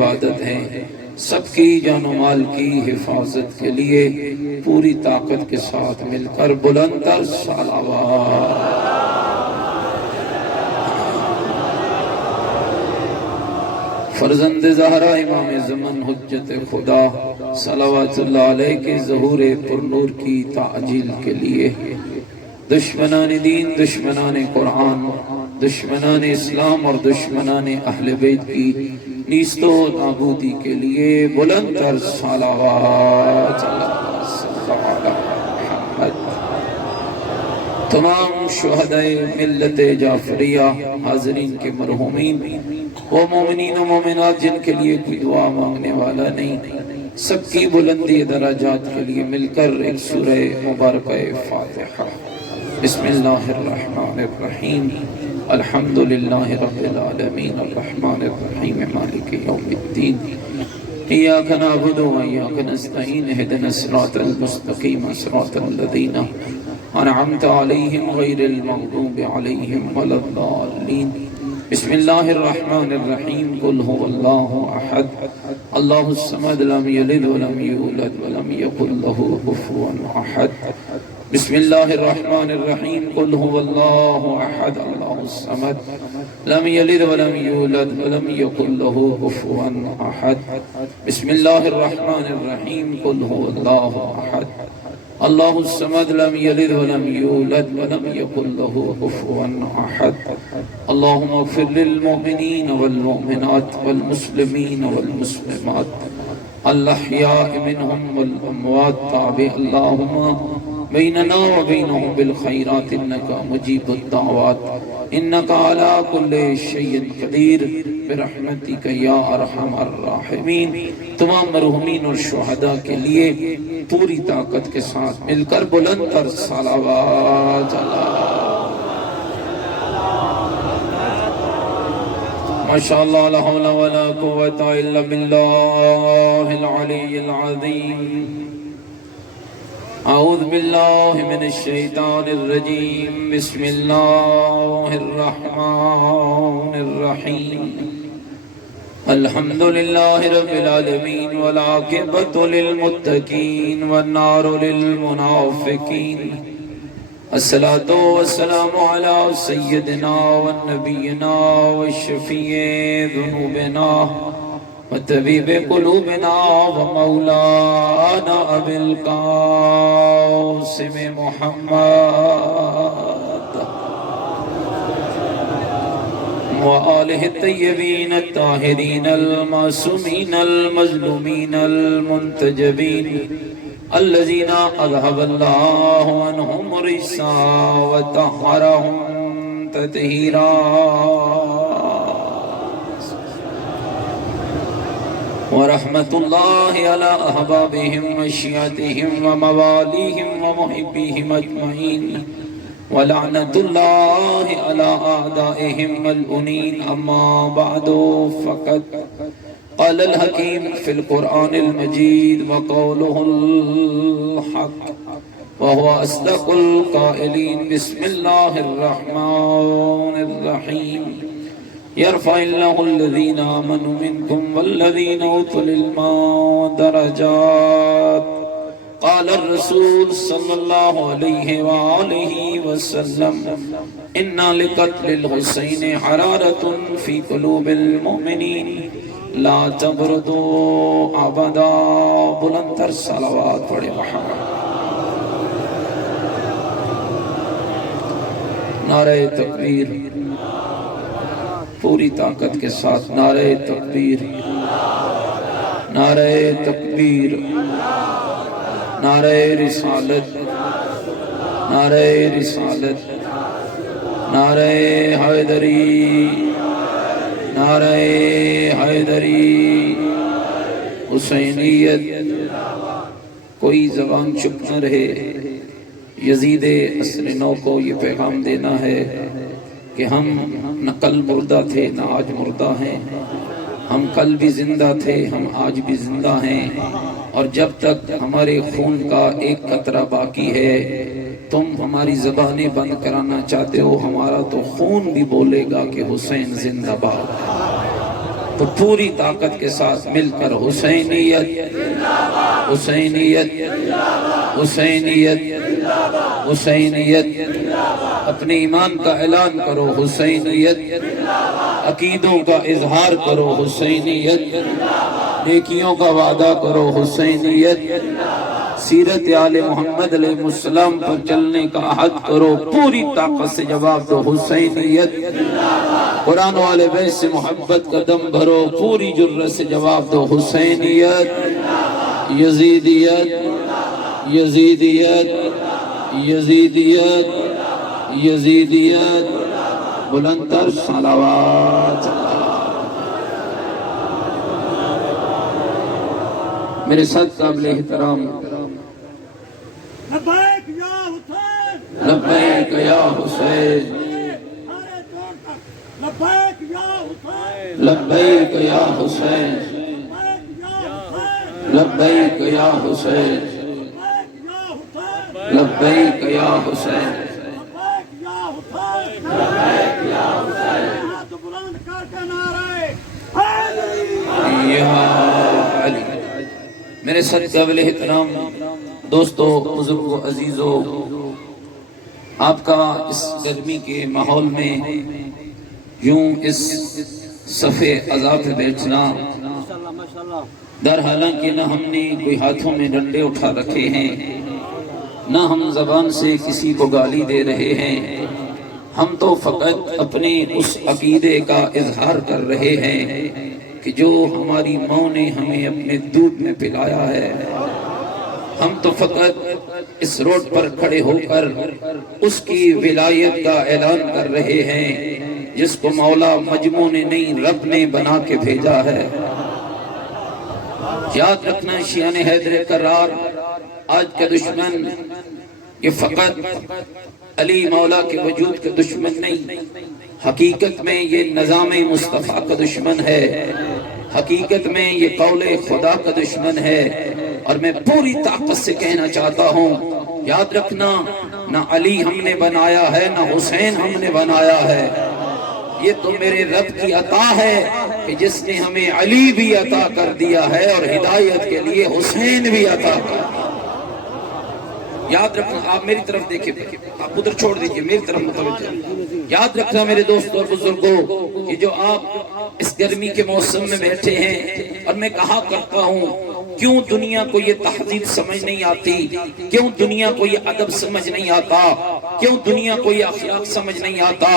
عبادت ہے، سب کی جان و مال کی حفاظت کے لیے پوری طاقت کے ساتھ مل کر بلند تر صلوات۔ فرزند زہرا امام زمن حجت خدا صلوات اللہ علیہ کے ظہور پر نور کی تعجیل کے لیے دشمنان دین، دشمنان قرآن، دشمنان اسلام اور دشمنان اہل بیت کی نیست و نابودی کے لیے بلند تر صلوات۔ تمام شہدائے ملت جعفریہ حاضرین کے مرحومین، وہ مومنین و مومنات جن کے لیے کوئی دعا مانگنے والا نہیں، سب کی بلندی درجات کے لیے مل کر ایک سورہ مبارکہ فاتحہ۔ بسم اللہ الرحمن الرحیم، الحمدللہ رب العالمین، الرحمن الرحیم، مالک یوم الدین، ایاک نعبد و ایاک نستعین، اہدنا الصراط المستقیم، صراط الذین انعمت علیہم غیر المغضوب علیہم ولا الضالین۔ بسم اللہ الرحمن الرحیم، قل هو اللہ احد اللہ الصمد لم یلد ولم یولد ولم یکن له کفوا احد۔ بسم اللہ الرحمن الرحیم، قل هو اللہ احد اللہ الصمد لم یلد ولم یولد ولم یکن له کفوا احد۔ بسم اللہ الرحمن الرحیم، قل هو اللہ احد اللہ الصمد لم یلد ولم یولد ولم یکن له کفوا احد۔ اللہم اغفر للمؤمنین والمؤمنات والمسلمین والمسلمات الاحیاء منہم والاموات، تابع اللہم بیننا وبینہم بالخیرات انکا مجیب الدعوات، انکا علی کل شیء قدیر، برحمتک یا ارحم الراحمین۔ تمام مرحومین اور شہداء کے لیے پوری طاقت کے ساتھ مل کر بلند تر صلوات۔ ماشاءاللہ، لا حول ولا قوة الا باللہ العلی العظیم۔ اعوذ باللہ من الشیطان الرجیم، بسم اللہ الرحمن الرحیم، الحمدللہ رب العالمین، والعاقبۃ للمتقین، والنار للمنافقین، الصلاۃ والسلام علی سیدنا ونبینا وشفیع ذنوبنا وطبیب قلوبنا ومولانا ابی القاسم محمد وآلہ الطیبین الطاہرین المعصومین المظلومین المنتجبین، الذین اذهب اللہ عنہم الرجس وطہرہم تطہیرا۔ ورحمت اللہ علی احبابہم وشیعتہم وموالیہم ومحبیہم اجمعین، ولعنت اللہ علی اعدائہم ملعونین۔ اما بعد، فقد قال الحکیم فی القرآن المجید وقولہ الحق وهو اصدق القائلین۔ بسم اللہ الرحمن الرحیم، يرفع الله الذين آمنوا منكم والذين أوتوا العلم درجات۔ قال الرسول صلى الله عليه وآله وسلم، إن لقتل الحسين حرارة في قلوب المؤمنين لا تبردوا أبدا۔ بلند تر صلوات پڑھے محمد۔ نعرہ تکبیر، پوری طاقت کے ساتھ نعرہ تکبیر، نعرہ تکبیر، نعرہ رسالت، نعرہ رسالت، نعرہ حیدری، نعرہ حیدری، حسینیت۔ کوئی زبان چپ نہ رہے۔ یزید عصر نو کو یہ پیغام دینا ہے کہ ہم نہ کل مردہ تھے نہ آج مردہ ہیں، ہم کل بھی زندہ تھے، ہم آج بھی زندہ ہیں، اور جب تک ہمارے خون کا ایک قطرہ باقی ہے، تم ہماری زبانیں بند کرانا چاہتے ہو، ہمارا تو خون بھی بولے گا کہ حسین زندہ باد۔ تو پوری طاقت کے ساتھ مل کر حسینیت حسینیت حسینیت حسینیت اپنے ایمان کا اعلان کرو، حسینیت عقیدوں کا اظہار کرو، حسینیت نیکیوں کا وعدہ کرو، حسینیت سیرت آل محمد علیہ السلام پر چلنے کا عہد کرو، پوری طاقت سے جواب دو، حسینیت قرآن والے بیت سے محبت کا دم بھرو، پوری جرت سے جواب دو، حسینیت یزیدیت یزیدیت یزیدیت یزیدیت بلند تر صلوات۔ میرے ساتھ قابل احترام لبیک یا حسین، لبیک یا حسین، لبیک یا حسین، لبیک یا حسین، لبیک یا حسین، لبیک یا حسین، ہاتھ بلند کر کے نعرہ حیدری۔ یا علی۔ میرے ساتھ قابل احترام دوستو، بزرگو، عزیزو، آپ کا اس گرمی کے ماحول میں یوں اس صفے عذاب پہ بیٹھنا، در حالانکہ نہ ہم نے کوئی ہاتھوں میں ڈنڈے اٹھا رکھے ہیں، نہ ہم زبان سے کسی کو گالی دے رہے ہیں، ہم تو فقط اپنے اس عقیدے کا اظہار کر رہے ہیں کہ جو ہماری ماں نے ہمیں اپنے دودھ میں پلایا ہے، ہم تو فقط اس روڈ پر کھڑے ہو کر اس کی ولایت کا اعلان کر رہے ہیں جس کو مولا مجموع نے نہیں رب نے بنا کے بھیجا ہے۔ یاد رکھنا شیعان حیدر کرار آج کا دشمن یہ فقط علی مولا کے وجود کا دشمن نہیں، حقیقت میں یہ نظام مصطفیٰ کا دشمن ہے، حقیقت میں یہ قول خدا کا دشمن ہے۔ اور میں پوری طاقت سے کہنا چاہتا ہوں، یاد رکھنا نہ علی ہم نے بنایا ہے، نہ حسین ہم نے بنایا ہے، یہ تو میرے رب کی عطا ہے کہ جس نے ہمیں علی بھی عطا کر دیا ہے اور ہدایت کے لیے حسین بھی عطا کر دیا۔ یاد رکھنا، آپ میری طرف دیکھیں، آپ ادھر چھوڑ دیجئے، میری طرف متوجہ۔ یاد رکھنا میرے دوستوں اور بزرگوں، یہ جو آپ اس گرمی کے موسم میں بیٹھے ہیں، اور میں کہا کرتا ہوں کیوں دنیا کو یہ تہذیب سمجھ نہیں آتی، کیوں دنیا کو یہ ادب سمجھ نہیں آتا، کیوں دنیا کو یہ اخلاق سمجھ نہیں آتا۔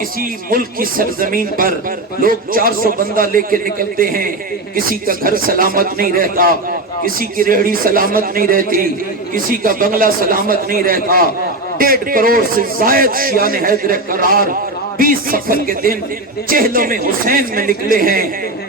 اسی ملک کی سرزمین پر لوگ 400 بندہ لے کے نکلتے ہیں، کسی کا گھر سلامت نہیں رہتا، کسی کی ریڑھی سلامت نہیں رہتی، کسی کا بنگلہ سلامت نہیں رہتا۔ 1.5 کروڑ سے زائد شیعان حیدر کرار 20 سفر کے دن چہلوں میں حسین میں نکلے ہیں،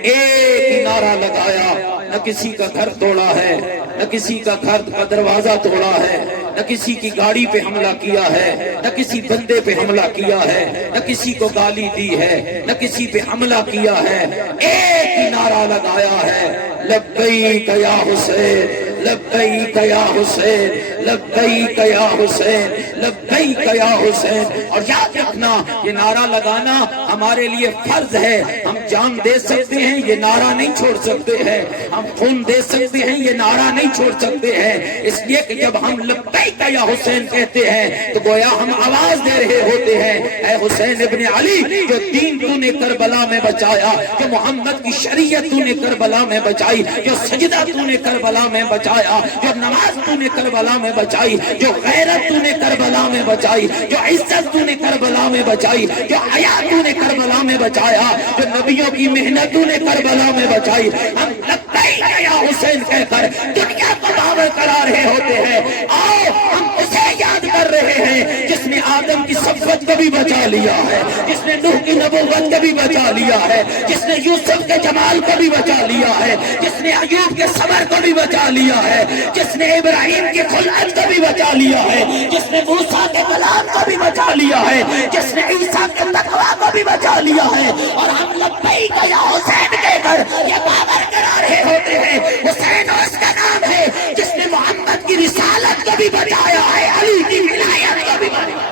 ایک ہی نعرہ لگایا، نہ کسی کا گھر توڑا ہے، نہ کسی کا گھر کا دروازہ توڑا ہے، نہ کسی کی گاڑی پہ حملہ کیا ہے، نہ کسی بندے پہ حملہ کیا ہے، نہ کسی کو گالی دی ہے، نہ کسی پہ حملہ کیا ہے، ایک ہی نعرہ لگایا ہے، لبیک یا حسین، لبیک یا حسین، لبیک یا حسین، لبیک یا حسین۔ اور یاد رکھنا یہ نعرہ لگانا ہمارے لیے فرض ہے، ہم جان دے سکتے ہیں، یہ نعرہ نہیں چھوڑ سکتے ہیں، ہم خون دے سکتے ہیں، یہ نعرہ نہیں چھوڑ سکتے ہیں، اس لیے کہ جب ہم لبیک یا حسین کہتے ہیں تو گویا ہم آواز دے رہے ہوتے ہیں، اے حسین ابن علی، جو دین تو نے کربلا میں بچایا، جو محمد کی شریعت تو نے کربلا میں بچائی، جو سجدہ تو نے کربلا میں بچایا، جو نماز تو نے کربلا میں بچائی، جو غیرت تو نے کربلا میں بچائی، جو عزت تو نے کربلا میں بچائی، جو حیا تو نے کربلا میں بچایا، جو نبیوں کی محنت تو نے کربلا میں بچائی، ہم لبیک یا حسین کہہ کر دنیا کو دعویٰ کرا رہے ہوتے ہیں۔ آؤ ہم اسے یاد کر رہے ہیں جس نے آدم کی صفت کو بھی بچا لیا ہے، جس نے نوح کی نبوت کو بھی بچا لیا ہے، جس نے یوسف کے جمال کو بھی بچا لیا ہے، جس نے ایوب کے صبر کو بھی بچا لیا ہے، جس نے ابراہیم کی خلعت کو بھی بچا لیا ہے، جس نے موسیٰ کے کلام کو بھی بچا لیا ہے، جس نے عیسیٰ کے تقویٰ کو بھی بچا لیا ہے۔ اور ہم لبیک یا حسین کہہ کر یہ باور کرا رہے ہوتے ہیں، حسین اس کا نام ہے جس نے محمد کی رسالت کو بھی بچایا ہے، علی کی ولایت کو بھی بچایا ہے۔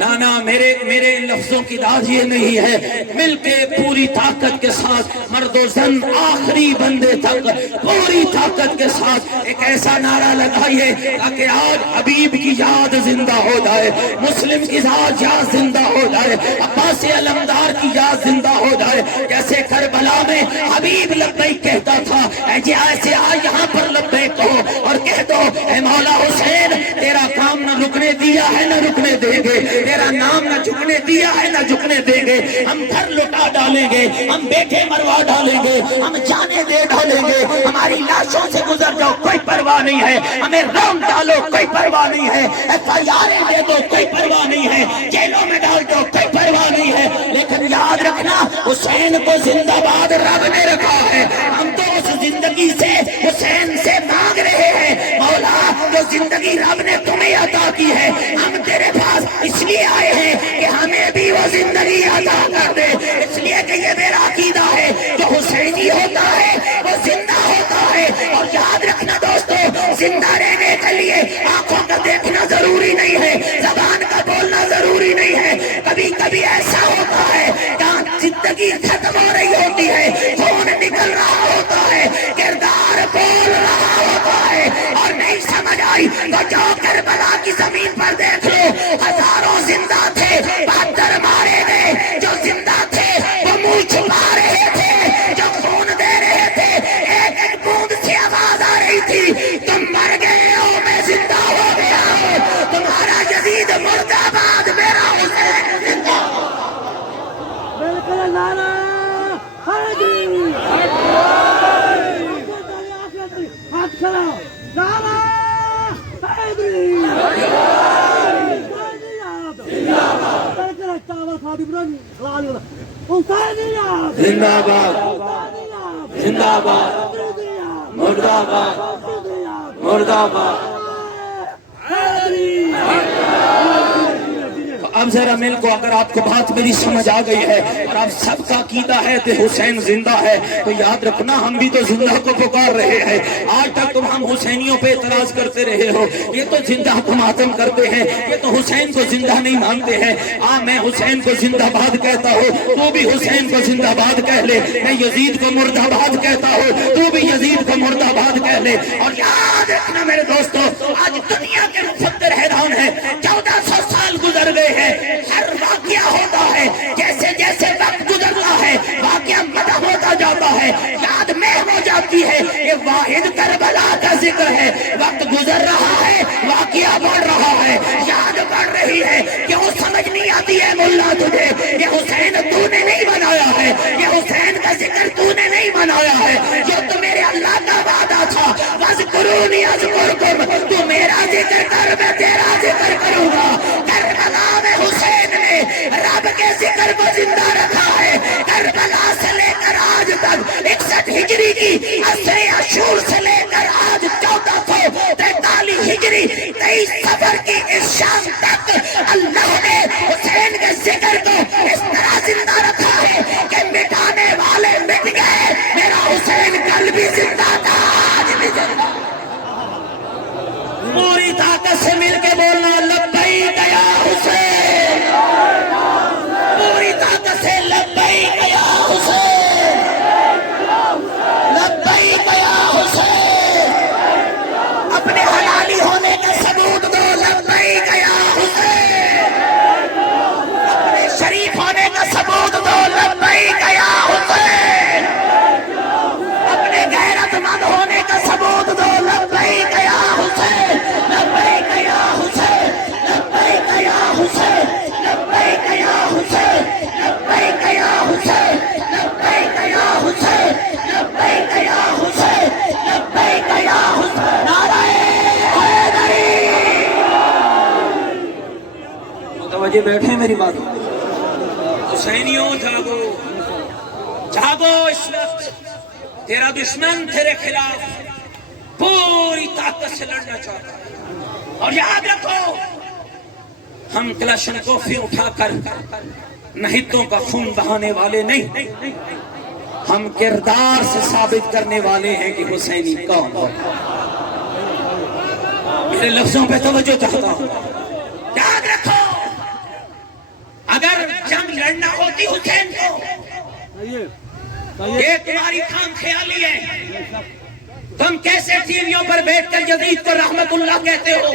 نانا میرے لفظوں کی داد یہ نہیں ہے، مل کے پوری طاقت کے ساتھ مرد و زن آخری بندے تک پوری طاقت کے ساتھ ایک ایسا نعرہ لگائیے تاکہ آج حبیب کی یاد زندہ ہو جائے، مسلم کی یاد زندہ ہو جائے، عباس علمدار کی یاد زندہ ہو جائے، جیسے کربلا میں حبیب لبیک کہتا تھا، ایسے آج یہاں پر لبیک کہو اور کہہ دو اے مولا حسین تیرا کام نہ رکنے دیا ہے نہ رکنے دیں گے، تیرا نام نہ جھکنے دیا ہے نہ جھکنے دیں گے، ہم گھر لٹا ڈالیں گے، ہم بیٹے مروا ڈالیں گے، ہم جانے دے ڈالیں گے، ہماری لاشوں سے گزر جاؤ کوئی پرواہ نہیں ہے، ہمیں روم ڈالو کوئی پرواہ نہیں ہے، FIR دے دو کوئی پرواہ نہیں ہے، جیلوں میں ڈال دو کوئی پرواہ نہیں ہے، لیکن یاد رکھنا حسین کو زندہ باد رب نے رکھا ہے، ہم تو اس زندگی سے حسین سے مانگ رہے ہیں، مولا جو زندگی رب نے تمہیں عطا کی ہے ہم تیرے پاس اس لیے آئے ہیں کہ ہمیں بھی وہ زندگی عطا کر دے، اس لیے کہ یہ میرا عقیدہ ہے جو حسینی ہوتا ہے وہ زندہ ہوتا ہے، اور یاد رکھنا دوستو زندہ رہنے کے لیے آنکھوں کا دیکھنا ضروری نہیں ہے، زبان کا بولنا ضروری نہیں ہے، کبھی کبھی ایسا ہوتا ہے جہاں زندگی ختم ہو رہی ہوتی ہے، خون نکل رہا ہوتا ہے، کردار بول رہا ہوتا ہے اور نہیں سمجھ آئی تو جو کربلا کی زمین پر دیکھ لو، ہزاروں زندہ تھے 72 مارے گئے، جو زندہ تھے وہ منہ چھپا رہے تھے، جو خون دے رہے تھے ایک ایک بوند سے آواز آ رہی تھی تم مر گئے ہو میں زندہ ہو گیا ہوں، تمہارا یزید مرد آباد میرا حسین زندہ ہو۔ بالکل نعرہ حیدری، ہاتھ کھڑا نعرہ حیدری، زندہ باد زندہ باد مرد آباد مرد آباد۔ اب ذرا مل کو اگر آپ کو بات میری سمجھ آ گئی ہے اور آپ سب کا عقیدہ ہے کہ حسین زندہ ہے تو یاد رکھنا ہم بھی تو زندہ کو پکار رہے ہیں، آج تک تم ہم حسینیوں پہ اعتراض کرتے رہے ہو، یہ تو زندہ کو ماتم کرتے ہیں، یہ تو حسین کو زندہ نہیں مانتے ہیں، میں حسین کو زندہ باد کہتا ہوں، تو بھی حسین کو زندہ باد کہہ لے، میں یزید کو مرد آباد کہتا ہوں، تو بھی یزید کو مرد آباد کہہ لے، اور یاد رکھنا میرے دوستو آج دنیا کے مفکر حیران ہیں، 1400 سال گزر گئے ہیں، ہر واقعہ ہوتا ہے جیسے جیسے وقت گزرتا ہے واقعہ مدہ ہوتا جاتا ہے، یاد محو ہو جاتی ہے، یہ واحد کربلا کا ذکر ہے، وقت گزر رہا ہے واقعہ بڑھ رہا ہے، یاد بڑھ رہی ہے، کیوں سمجھ نہیں آتی ہے ملا تجھے، یہ حسین تو نے نہیں بنایا ہے، یہ حسین کا ذکر تو نے نہیں بنایا ہے، جو تو میرے اللہ کا وعدہ تھا وَاذْكُرُونِي أَذْكُرْكُمْ، تو میرا ذکر کر میں تیرا ذکر کروں گا، کربلا میں حسین نے رب کے ذکر کو زندہ رکھا ہے، کربلا سے لے کر آج تک 61 ہجری کی 80 عاشور سے لے کر آج 1443 ہجری 23 صفر کی اس شام تک اللہ نے حسین کے ذکر کو اس طرح زندہ رکھا ہے کہ مٹانے والے مٹ گئے، میرا حسین کل بھی زندہ تھا آج بھی زندہ، پوری طاقت سے مل کے بولنا لبیک یا حسین، پوری طاقت سے لبیک یا حسین، لبیک یا حسین، اپنے حلالی ہونے کا ثبوت دو لبیک یا حسین، اپنے شریف ہونے کا ثبوت دو لبیک یا حسین، اپنے غیرت مند ہونے کا ثبوت دو لبیک یا حسین، لبیک یا حسین، لبیک یا حسین، لبیک یا حسین، لبیک یا حسین، لبیک یا حسین، لبیک یا حسین، لبیک یا حسین، نعرہ حیدری۔ متوجہ بیٹھے میری بات، حسینیوں جاگو جاگو، اس وقت تیرا دشمن تیرے خلاف پوری طاقت سے لڑنا چاہتا ہے، اور یاد رکھو ہم کلاشنکوفیں اٹھا کر نہتوں کا خون بہانے والے نہیں، ہم کردار سے ثابت کرنے والے ہیں کہ حسینی کون ہے۔ میرے لفظوں پہ توجہ چاہتا ہوں، یاد رکھو یہ تمہاری خام خیالی ہے. تم کیسے ٹی ویوں پر بیٹھ کر یزید کو رحمت اللہ کہتے ہو؟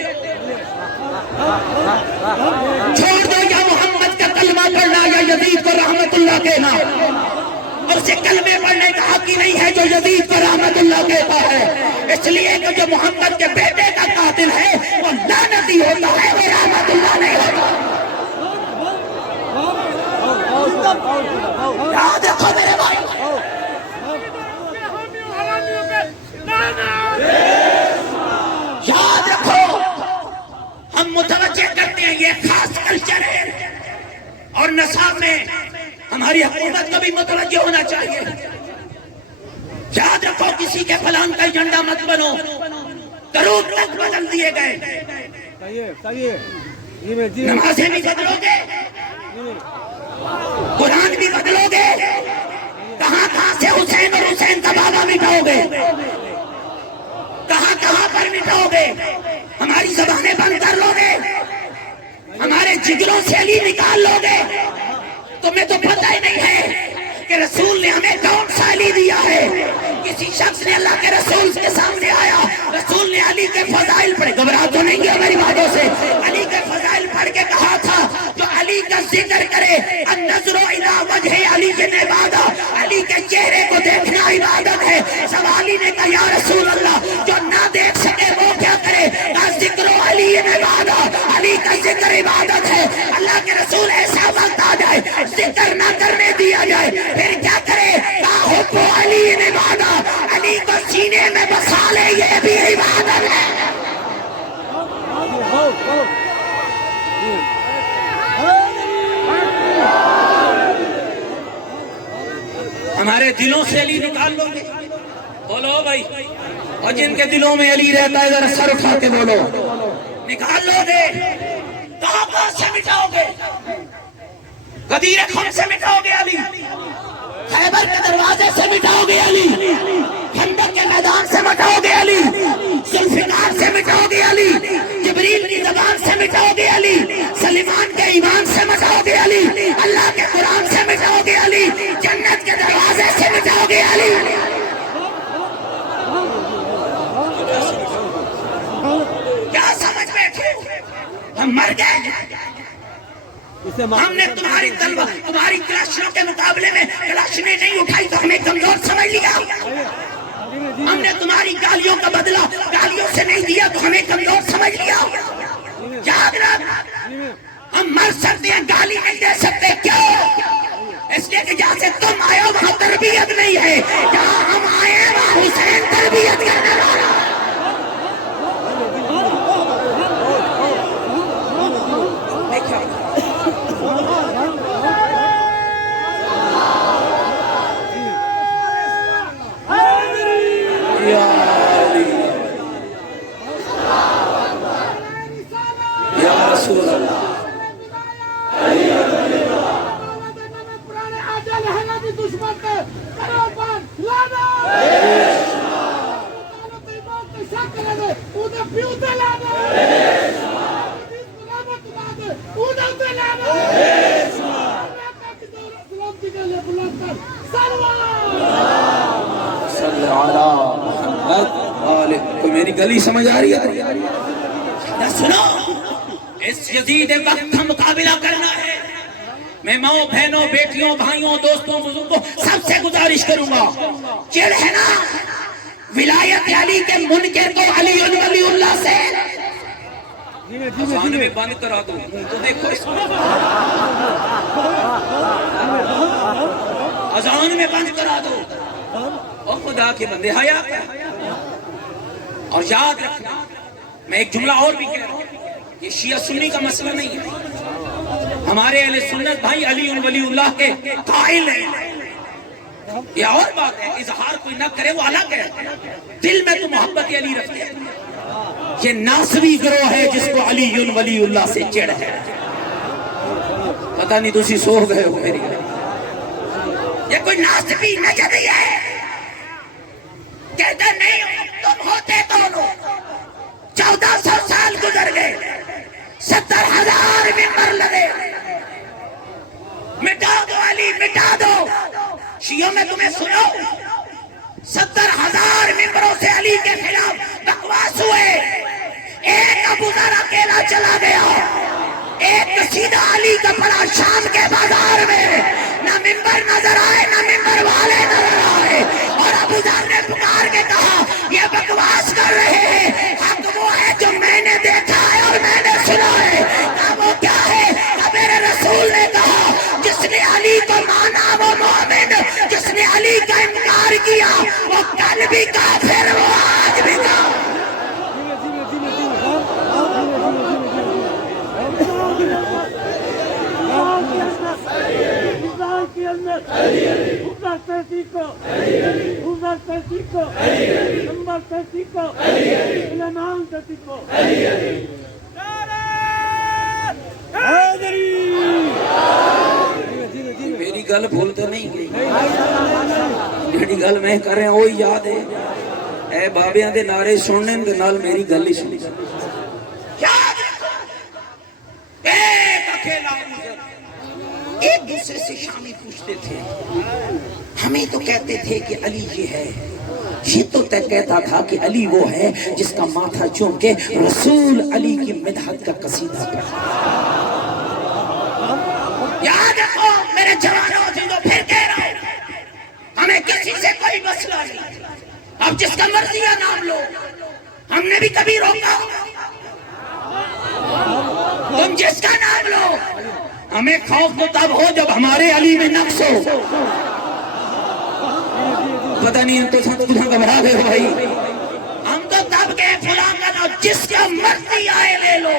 چھوڑ دو یا محمد کا کلمہ پڑھنا یا یزید کو رحمت اللہ کہنا. اور اسے کلمے پڑھنے کا حق ہی نہیں ہے جو یزید کو رحمت اللہ کہتا ہے. اس لیے کہ جو محمد کے بیٹے کا قاتل ہے وہ لعنتی ہوتا ہے، وہ رحمت اللہ نہیں ہوتا. یاد رکھو میرے بھائی، یاد رکھو، ہم متوجہ کرتے ہیں یہ خاص کلچر ہے اور نصاب میں ہماری حکومت کو بھی متوجہ ہونا چاہیے. یاد رکھو کسی کے فلان کا ایجنڈا مت بنو. درود تک بدل دیے گئے، نمازیں بھی بدلو گے، قرآن بھی بدلو گے، کہاں کہاں سے حسین اور حسین کا بابا مٹاؤ گے، کہاں کہاں پر مٹاؤ گے. ہماری زبانیں بند کر لو گے، ہمارے جگروں سے علی نکال لو گے. تمہیں تو پتہ ہی نہیں ہے کہ رسول نے ہمیں کون سا علی دیا ہے. کسی شخص نے اللہ کے رسول کے سامنے آیا، رسول نے علی کے فضائل پڑھے، گھبرا تو نہیں گیا میری باتوں سے، علی کے فضائل پڑھ کے کہا تھا جو علی کا ذکر کرے النظر الی وجہ علی عبادت، علی کے چہرے کو دیکھنا عبادت ہے. سوالی نے کہا یا رسول اللہ جو نہ دیکھ سکے وہ کیا کرے؟ کہا ذکر علی عبادت، علی کا ذکر عبادت ہے. اللہ کے رسول ایسا وقت آ جائے ذکر نہ کرنے دیا جائے پھر کیا کرے؟ کہا حب علی عبادت، علی کو سینے میں بسا لے، یہ بھی عبادت ہے. ہمارے دلوں سے علی نکال لو گے؟ بولو بھائی. اور جن کے دلوں میں علی رہتا ہے ذرا سر اٹھا کے بولو، نکال لو گے؟ کہاں کہاں سے مٹاؤ گے؟ غدیر خم سے مٹاؤ گے علی، خیبر کے دروازے سے مٹاؤ گے علی، خندق کے میدان سے مٹاؤ گے علی، ذوالفقار سے مٹاؤ گے علی، جبریل کی زبان سے مٹاؤ گے علی، سلیمان کے ایمان سے مٹاؤ گے علی، اللہ کے قرآن سے مٹاؤ گے علی، جنت کے دروازے سے مٹاؤ گے علی. کیا سمجھ بیٹھے؟ ہم مر گئے. ہم نے تمہاری تلوار، تمہاری کلاشنوں کے مقابلے میں کلاشنیں نہیں اٹھائی تو ہمیں کمزور سمجھ لیا. ہم نے تمہاری گالیوں کا بدلہ گالیوں سے نہیں دیا تو ہمیں کمزور سمجھ لیا. یاد رکھ، ہم مر سکتے ہیں، گالی نہیں دے سکتے. کیوں؟ اس لیے کہ جہاں سے تم آئے ہو وہاں تربیت نہیں ہے، جہاں ہم آئے ہیں وہاں حسین تربیت کرنے والا. کوئی میری گلی سمجھ آ رہی ہے؟ سنو، اس یزید وقت کا مقابلہ کرنا ہے. میں ماؤں بہنوں بیٹیوں بھائیوں دوستوں بزرگوں سب سے گزارش کروں گا، چڑ ہے نا ولایت علی کے منکر کو علی ولی اللہ سے اذان میں بند کرا دو. تو دیکھو اس کو اذان میں بند کرا دو. اور خدا کے بندے حیا کر. اور یاد رکھنا، میں ایک جملہ اور بھی کہہ رہا ہوں، یہ شیعہ سنی کا مسئلہ نہیں ہے. ہمارے اہل سنت بھائی علی ولی اللہ کے قائل ہیں. یہ اور بات ہے، اظہار کوئی نہ کرے وہ الگ ہے، دل میں تو محبت علی رکھتے ہیں. یہ ناصری گروہ ہے جس کو علی ولی اللہ سے چڑ ہے. پتہ نہیں تسی سو گئے ہو میری. یہ کوئی ناصری نجدی ہے، کہتا نہیں تم ہوتے دونوں. 1400 سال گزر گئے، 70,000 ممبر لگے. مٹا دو علی، مٹا دو. شیعوں میں تمہیں سنو 70,000 ممبروں سے علی کے خلاف بکواس ہوئے، ایک ابو ذر اکیلا چلا گیا، ایک قصیدہ علی کا پڑا شام کے بازار میں، نہ ممبر نظر آئے نہ ممبر والے نظر آئے، اور ابو ذر نے پکار کے کہا یہ بکواس کر رہے ہیں، حق وہ ہے جو میں نے دیکھا ہے اور میں نے سنا ہے۔ کہا وہ کیا ہے؟ کہ میرے رسول نے کہا جس نے علی کو مانا وہ مومن، جس نے علی کا انکار کیا وہ کل بھی کافر، وہ آج بھی کافر۔ میری گل بھولتے نہیں، جیڑی گل میں کر رہا وہی یاد ہے۔ اے بابیاں دے نعرے سننے دے نال میری گل ہی سنی۔ ایک اکیلا ابو ذر ایک دوسرے سے شامی پوچھتے تھے، ہمیں تو کہتے تھے کہ علی یہ ہے، یہ تو کہتا تھا کہ علی وہ ہے جس کا ماتھا چوم کے رسول علی کی مدحت کا قصیدہ پڑھا۔ یاد رکھو میرے جوانوں جنوں، پھر کہہ رہا ہوں ہمیں کسی سے کوئی مسئلہ نہیں، اب جس کا مرضی ہے نام لو، ہم نے بھی کبھی روکا؟ تم جس کا نام لو، ہمیں خوف تو تب ہو جب ہمارے علی میں نقص ہو۔ پتہ نہیں تو سب تجھے گھبرا گئے ہو بھائی۔ ہم تو تب گئے فلاں کا نام، جس کا مرضی آئے لے لو،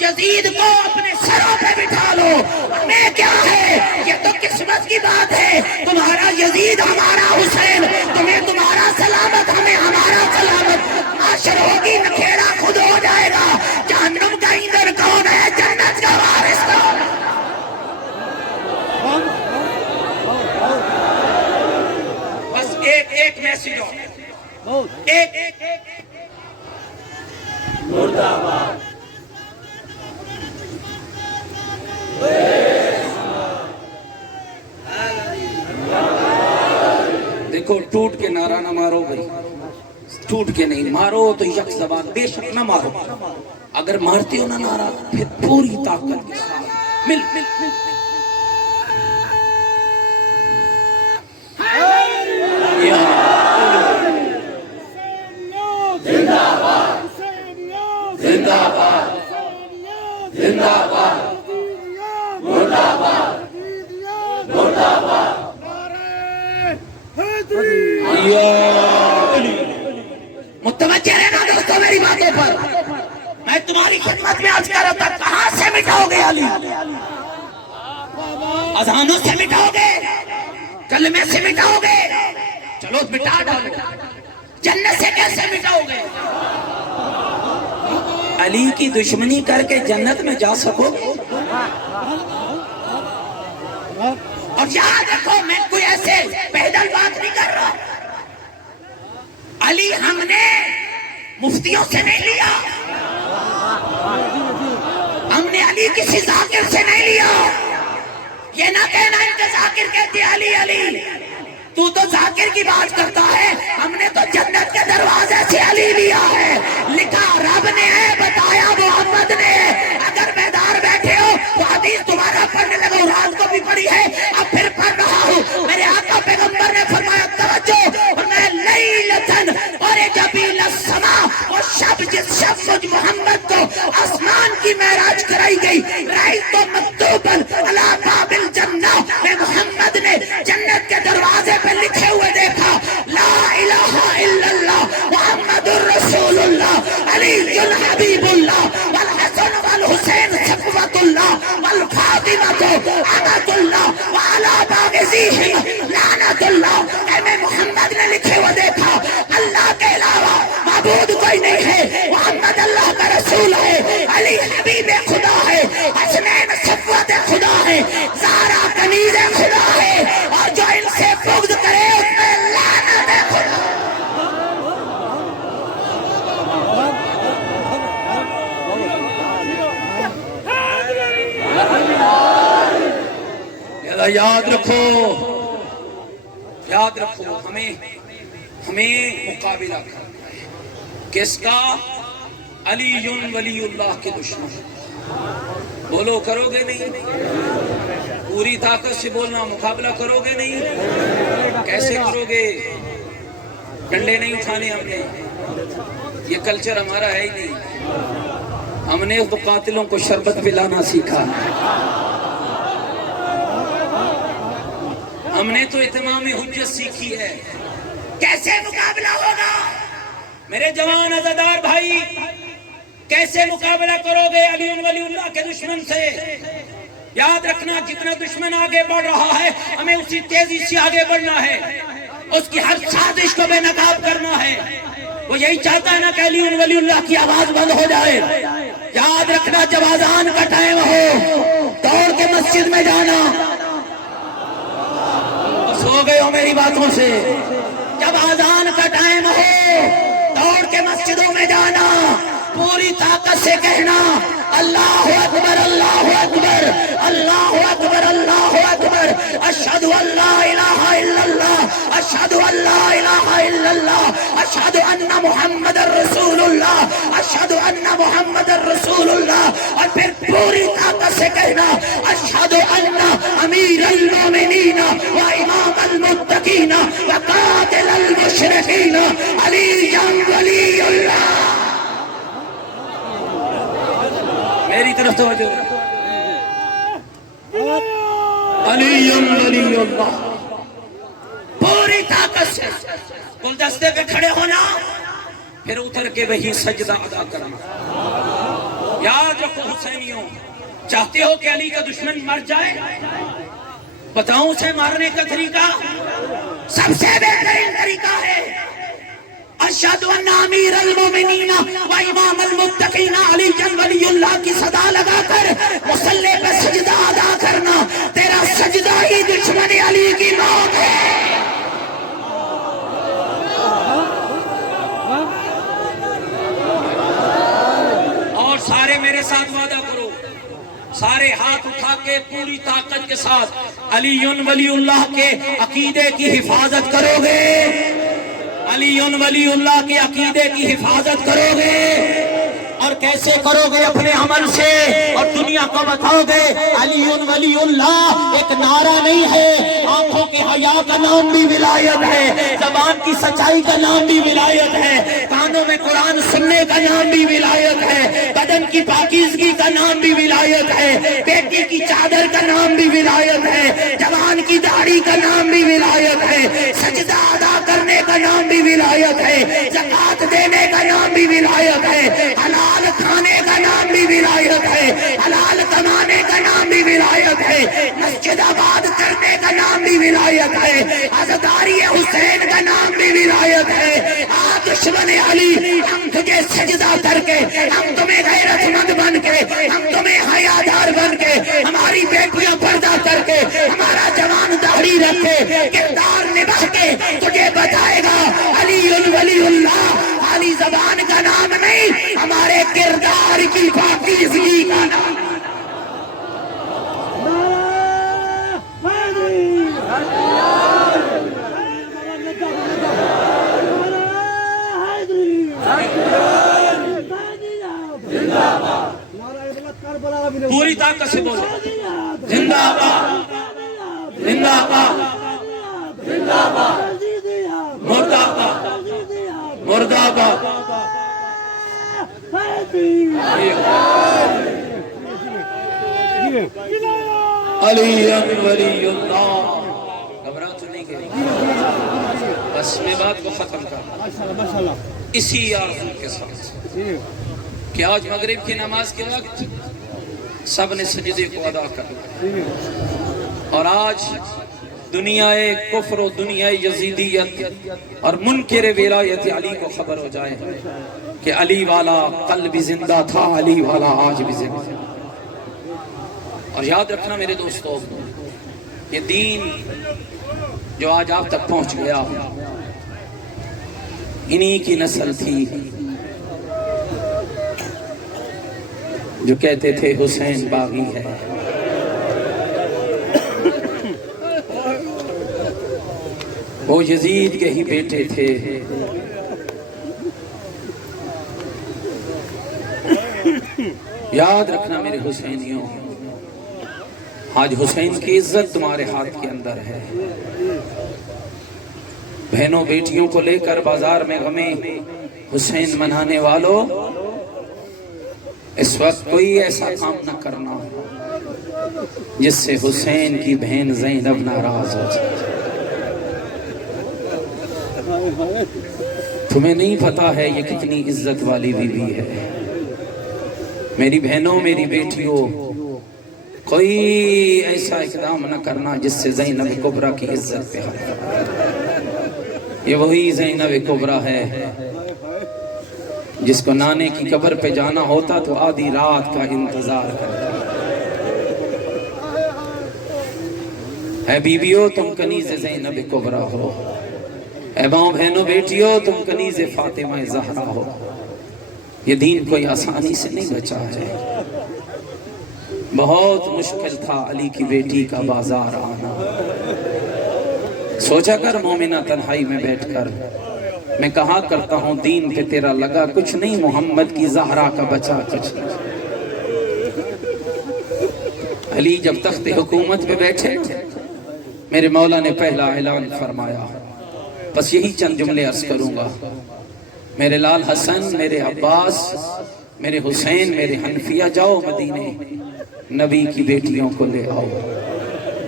یزید کو اپنے سروں پہ بٹھا لو، ہمیں کیا ہے؟ یہ تو قسمت کی بات ہے، تمہارا یزید ہمارا حسین، تمہیں تمہارا سلامت ہمیں ہمارا سلامت، معاشر ہوگی نکھیڑا خود ہو جائے گا، جہنم کا ایندھن کون ہے، جنت کا وارث کون ہے؟ بس ایک میسج ہو، ایک مرداباد دیکھو ٹوٹ کے نعرہ نہ مارو بھائی، ٹوٹ کے نہیں مارو تو یک زبان بے شک نہ مارو، اگر مارتے ہو نہ نعرہ پھر پوری طاقت کے ساتھ مل مل مل زندہ باد زندہ باد زندہ باد مردہ باد مردہ باد متوجہ رہنا دوستوں میری باتوں پر، میں تمہاری خدمت میں عرض کر رہا تھا، کہاں سے مٹاؤ گے علی؟ اذانوں سے مٹاؤ گے؟ کلمے سے مٹاؤ گے؟ چلو مٹا ڈالو، جنت سے کیسے مٹاؤ گے؟ علی کی دشمنی کر کے جنت میں جا سکو گے؟ اور یاد رکھو میں کوئی ایسے پیدل بات نہیں کر رہا، علی ہم نے مفتیوں سے نہیں لیا، ہم نے علی کسی ذاکر سے نہیں لیا، یہ نہ کہنا ان کے ذاکر کہتے علی علی، تو ذاکر کی بات کرتا ہے، ہم نے تو جنت کے دروازے سے علی لیا ہے، لکھا رب نے ہے، بتایا محمد نے، اگر بیدار بیٹھے ہو تو حدیث تمہارا پڑھنے لگا، رات کو بھی پڑھی ہے اب پھر پڑھ رہا ہوں، میرے آقا پیغمبر نے فرمایا توجہ، فرمایا لیلتن اور جبیل السما، وہ شب جس شب مجھ محمد کو آسمان کی معراج کرائی گئی، رأیت مکتوبا علی باب الجنہ، میں محمد نے جنت کے دروازے پہ لکھے ہوئے دیکھا، لا الہ الا اللہ محمد الرسول اللہ علی حبیب اللہ والحسن والحسین صفوت اللہ والفاطمہ امۃ اللہ وعلی باغزیہم لعنت اللہ، اے میں محمد نے لکھے ہوئے دیکھا، اللہ کے علاوہ معبود کوئی نہیں ہے، محمد اللہ کا رسول ہے، علی حبیب خدا ہے، حسنین صفوت خدا ہے، زہرا کنیز خدا ہے، اور جو ان سے بغض کرے اس میں لعنت خدا۔ یاد رکھو یاد رکھو ہمیں مقابلہ کرنا ہے کس کا؟ علی ولی اللہ کے دشمن. بولو کرو گے نہیں؟ پوری طاقت سے بولنا. مقابلہ کرو گے نہیں؟ کیسے کرو گے؟ ڈنڈے نہیں اٹھانے ہم نے، یہ کلچر ہمارا ہے ہی نہیں. ہم نے تو قاتلوں کو شربت پلانا سیکھا، ہم نے تو اتمام حجت سیکھی ہے. کیسے مقابلہ ہوگا؟ میرے جوان عزادار بھائی، کیسے مقابلہ کرو گے علی ولی اللہ کے دشمن سے؟ یاد رکھنا جتنا دشمن آگے بڑھ رہا ہے ہمیں اسی تیزی سے آگے بڑھنا ہے، اس کی ہر سازش کو بے نقاب کرنا ہے. وہ یہی چاہتا ہے نا کہ علی ولی اللہ کی آواز بند ہو جائے. یاد رکھنا جب اذان کا ٹائم ہو دوڑ کے مسجد میں جانا. سو گئے ہو میری باتوں سے؟ جب اذان کا ٹائم ہو دوڑ کے مسجدوں میں جانا، پوری طاقت سے کہنا اللہ اکبر اللہ اکبر اللہ اکبر اللہ اکبر، اشہد ان لا الہ الا اللہ اشہد ان لا الہ الا اللہ اشہد ان محمد رسول اللہ اشہد ان محمد رسول اللہ. اور پھر پوری طاقت سے کہنا اشہد ان امیر المومنین و امام المتقین و قاتل المشرکین علی ولی اللہ. میری طرف توجہ. علی ولی اللہ. پوری طاقت سے گلدستے پہ کھڑے ہونا، پھر اتر کے وہی سجدہ ادا کرنا. یاد رکھو حسینیوں، چاہتے ہو کہ علی کا دشمن مر جائے؟ بتاؤں اسے مارنے کا طریقہ؟ سب سے بہترین طریقہ ہے اشہد ان امیر المومنین و امام المتقین علی ولی اللہ کی صدا لگا کر مصلی پہ سجدہ ادا کرنا. تیرا سجدہ ہی دشمن علی کی موت ہے. اور سارے میرے ساتھ وعدہ کرو، سارے ہاتھ اٹھا کے پوری طاقت کے ساتھ علی ولی اللہ کے عقیدے کی حفاظت کرو گے. علی ولی اللہ کے عقیدے کی حفاظت کرو گے. اور کیسے کرو گے؟ اپنے عمل سے. اور دنیا کو بتاؤ گے علی ولی اللہ ایک نعرہ نہیں ہے، آنکھوں کے حیا کا نام بھی ولایت ہے، زبان کی سچائی کا نام بھی ولایت ہے، کانوں میں قرآن سننے کا نام بھی ولایت ہے، بدن کی پاکیزگی کا نام بھی ولایت ہے، بیٹی کی چادر کا نام بھی ولایت ہے، جوان کی داڑھی کا نام بھی ولایت ہے، سجدہ ادا کرنے کا نام بھی ولایت ہے، زکات دینے کا نام بھی ولایت ہے، حلال کھانے کا نام بھی ولایت ہے، حلال کمانے کا نام بھی ولایت ہے، مسجد آباد کرنے کا نام بھی ولایت ہے، عزاداری حسین کا نام بھی ولایت ہے. دشمن علی، ہم تجھے سجدہ کر کے، ہم تمہیں غیرت مند بن کے، ہم تمہیں حیادار بن کے، ہماری بیٹیاں پردہ کر کے، ہمارا جوان داڑھی رکھ کے، کردار نبھا کے تجھے بتائے گا علی ولی اللہ. خالی زبان کا نام نہیں، ہمارے کردار کی پاکیزگی کا نام. پوری طاقت سے بولو زندہ باد زندہ باد زندہ باد مردہ باد مردہ باد. علی ولی اللہ. گھبرا تو نہیں گئی، بس میں بات کو ختم کر اسی آرزو کے ساتھ کہ آج مغرب کی نماز کے وقت سب نے سجدے کو ادا کرنا، اور آج دنیا کفر و دنیا یزیدیت اور منکر ولایت علی کو خبر ہو جائے کہ علی والا کل بھی زندہ تھا، علی والا آج بھی زندہ. اور یاد رکھنا میرے دوستو، یہ دین جو آج آپ تک پہنچ گیا انہی کی نسل تھی جو کہتے تھے حسین باغی ہے. وہ یزید کے ہی بیٹے تھے. یاد رکھنا میرے حسینیوں، آج حسین کی عزت تمہارے ہاتھ کے اندر ہے. بہنوں بیٹیوں کو لے کر بازار میں غمیں حسین منانے والوں، اس وقت کوئی ایسا کام نہ کرنا جس سے حسین کی بہن زینب ناراض ہو جائے. تمہیں نہیں پتا ہے یہ کتنی عزت والی بیوی ہے. میری بہنوں، میری بیٹیوں، کوئی ایسا اقدام نہ کرنا جس سے زینب کبریٰ کی عزت پہ حملہ. یہ وہی زینب کبریٰ ہے جس کو نانے کی قبر پہ جانا ہوتا تو آدھی رات کا انتظار کرتی. اے بیویوں، تم کنیز زینب کبریٰ ہو. اے ماں بہنوں بیٹیوں، تم کنیز فاطمہ زہرا ہو. یہ دین کوئی آسانی سے نہیں بچا ہے. بہت مشکل تھا علی کی بیٹی کا بازار آنا. سوچا کر مومنہ تنہائی میں بیٹھ کر، میں کہا کرتا ہوں دین پہ تیرا لگا کچھ نہیں، محمد کی زہرا کا بچا کچھ نہیں. علی جب تخت حکومت پہ بیٹھے، میرے مولا نے پہلا اعلان فرمایا. بس یہی چند جملے عرض کروں گا. میرے لال حسن، میرے عباس، میرے حسین، میرے حنفیہ، جاؤ مدینے، نبی کی بیٹیوں کو لے آؤ.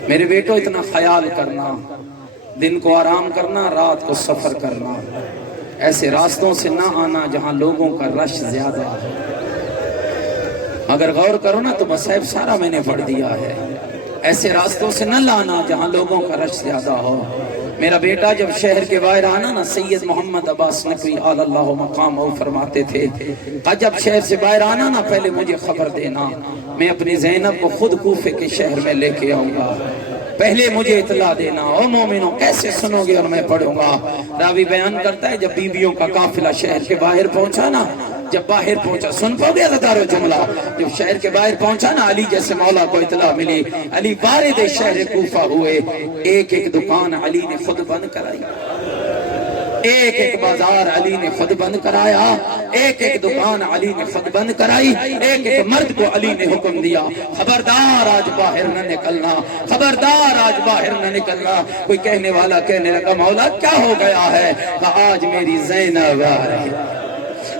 میرے بیٹوں اتنا خیال کرنا، دن کو آرام کرنا، رات کو سفر کرنا. ایسے راستوں سے نہ آنا جہاں لوگوں کا رش زیادہ ہے. اگر غور کرو نا تو مصحف سارا میں نے پڑھ دیا ہے. ایسے راستوں سے نہ لانا جہاں لوگوں کا رش زیادہ ہو. میرا بیٹا جب شہر کے باہر آنا نا، سید محمد عباس نقوی آل اللہ مقام او فرماتے تھے کہ جب شہر سے باہر آنا نا پہلے مجھے خبر دینا، میں اپنی زینب کو خود کوفے کے شہر میں لے کے آؤں گا. پہلے مجھے اطلاع دینا. او مومنوں، کیسے سنو گے اور میں پڑھوں گا. راوی بیان کرتا ہے جب بیویوں کا قافلہ شہر کے باہر پہنچا نا، جب باہر پہنچا، سن پاؤ گے ادارو جملہ، جب شہر کے باہر پہنچا نا، علی جیسے مولا کو اطلاع ملی، علی وارد شہر کوفہ ہوئے. ایک ایک دکان علی نے خود بند کرائی، ایک ایک بازار علی نے خود بند کرایا، ایک ایک دکان علی نے خود بند کرائی. ایک ایک مرد کو علی نے حکم دیا، خبردار آج باہر نہ نکلنا، خبردار آج باہر نہ نکلنا. کوئی کہنے والا کہنے لگا مولا کیا ہو گیا ہے؟ کہا آج میری زینب آ رہی ہے،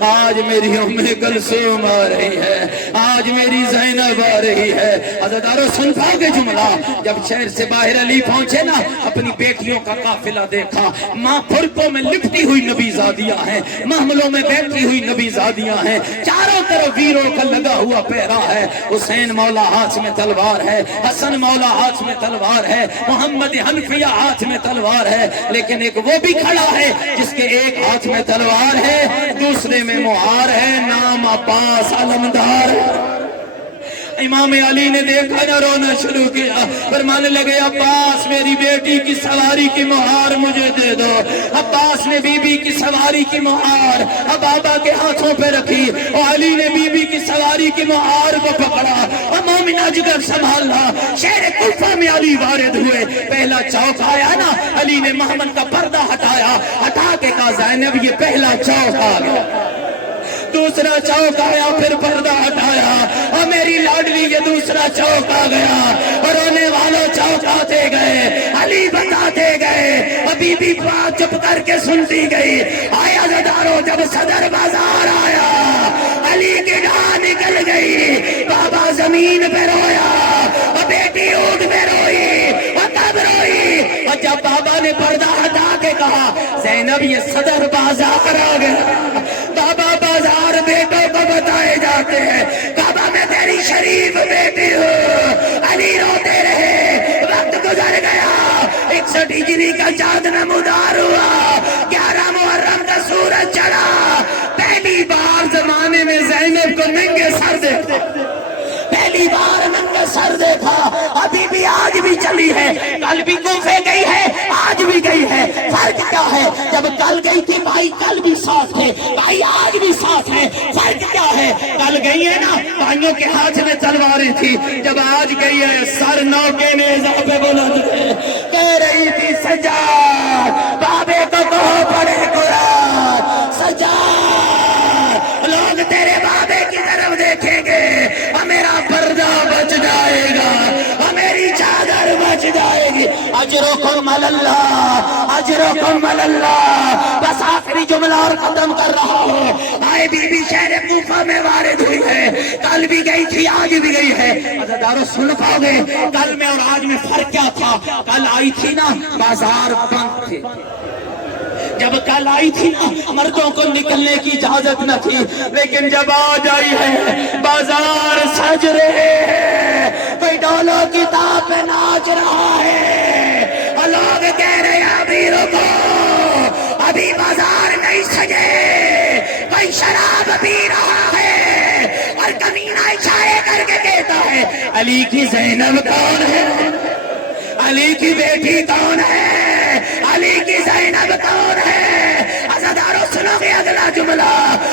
آج میری ام کلثوم آ رہی ہے، آج میری زینب آ رہی ہے. عزیزارو سن پاؤ گے جملہ. جب شہر سے باہر علی پہنچے نا، اپنی بیٹیوں کا قافلہ دیکھا. ماں پھرکوں میں لپٹی ہوئی نبی زادیاں ہیں، محملوں میں بیٹھی ہوئی نبی زادیاں ہیں. چاروں طرف ویروں کا لگا ہوا پہرا ہے. حسین مولا ہاتھ میں تلوار ہے، حسن مولا ہاتھ میں تلوار ہے، محمد حنفیہ ہاتھ میں تلوار ہے. لیکن ایک وہ بھی کھڑا ہے جس کے ایک ہاتھ میں تلوار ہے، دوسرے میں مہار ہے، نام عباس علمدار. امام علی نے دیکھا نہ رونا شروع کیا، فرمانے لگے عباس میری بیٹی کی سواری کی مہار مجھے دے دو. عباس نے بی بی کی سواری کی مہار اب بابا کے ہاتھوں پہ رکھی، اور علی نے بی بی کی سواری کی مہار کو پکڑا اور مومنہ جگر سنبھالنا. شہر کوفہ میں علی وارد ہوئے. پہلا چوک آیا نا، علی نے محمد کا پردہ ہٹایا، ہٹا کے کہا زینب یہ پہلا چوک آ گیا. دوسرا چوک آیا، پھر پردہ ہٹایا، اور میری لاڈلی یہ دوسرا چوک آ گیا. اور رونے والوں چوک آتے گئے، علی بتاتے گئے، اور بی بی بات چپ کر کے سنتی گئی. آیا زدارو جب صدر بازار آیا، علی کی ڈاں نکل گئی. بابا زمین پہ رویا اور بیٹی اونٹ پہ روئی اور تب روئی. اور جب بابا نے پردہ ہٹا کے کہا زینب یہ صدر بازار آ گیا، بابا بازار بیٹوں کو بتائے جاتے ہیں. بابا میں تیری شریف بیٹی ہوں. علی روتے رہے. وقت گزر گیا، 61 ہجری کا چاند نمودار ہوا، 11 محرم کا سورج چڑھا. پہلی بار زمانے میں زینب کو ننگے سر دیکھا، پہلی بار ننگے سر دیکھا. ابھی بھی آج بھی چلی ہے، کل بھی کوفے گئی ہے، آج بھی گئی ہے. فرق کیا ہے؟ جب کل گئی تھی بھائی کل بھی ساتھ تھے، بھائی آج بھی ساتھ ہے، فرق کیا ہے؟ کل گئی ہے نا بھائیوں کے ہاتھ میں تلواریں تھی، جب آج گئی ہے سر نوکے میں اضافے بلند تھے، کہہ رہی تھی سجاد بابے کو کہو پڑھے قرآن، سجاد لوگ تیرے بابے کی طرف دیکھیں گے اور میرا پردہ بچ جائے گا اور میری چادر بچ جائے گی، اجرکم اللہ اجرکم اللہ۔ بس آخری جملہ اور ختم کر رہا ہوں، آئے بی بی شہر کوفہ میں وارد ہوئی ہے، کل بھی گئی تھی آج بھی گئی ہے، عزادارو سن پاؤ گے کل میں اور آج میں فرق کیا تھا؟ کل آئی تھی نا بازار بند تھے، جب کل آئی تھی نا مردوں کو نکلنے کی اجازت نہ تھی، لیکن جب آج آئی ہے بازار سج رہے ہیں، کوئی ڈولوں کی تاب پہ ناچ رہا ہے اور لوگ کہہ رہے ہیں ابھی رکو ابھی بازار نہیں سجے، کوئی شراب پی رہا ہے اور کمینہ اشارے کر کے کہتا ہے علی کی زینب کون ہے، علی کی بیٹی کون ہے، علی کی زینب کون ہے؟ عزادارو سنو گے اگلا جملہ،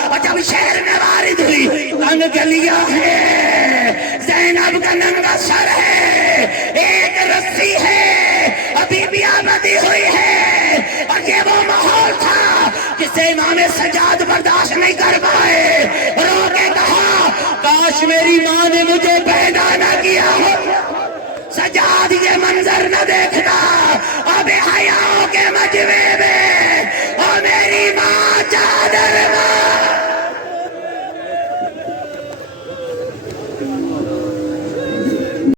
اور جب شہر میں وارد ہوئی تنگ گلیاں ہے، زینب کا ننگا سر ہے، ایک رسی ہے، ابھی بھی آمدی ہوئی ہے، اور یہ وہ ماحول تھا جسے امام سجاد برداشت نہیں کر پائے، رو کے کہا کاش میری ماں نے مجھے پیدا نہ کیا ہو، سجاد یہ منظر نہ دیکھنا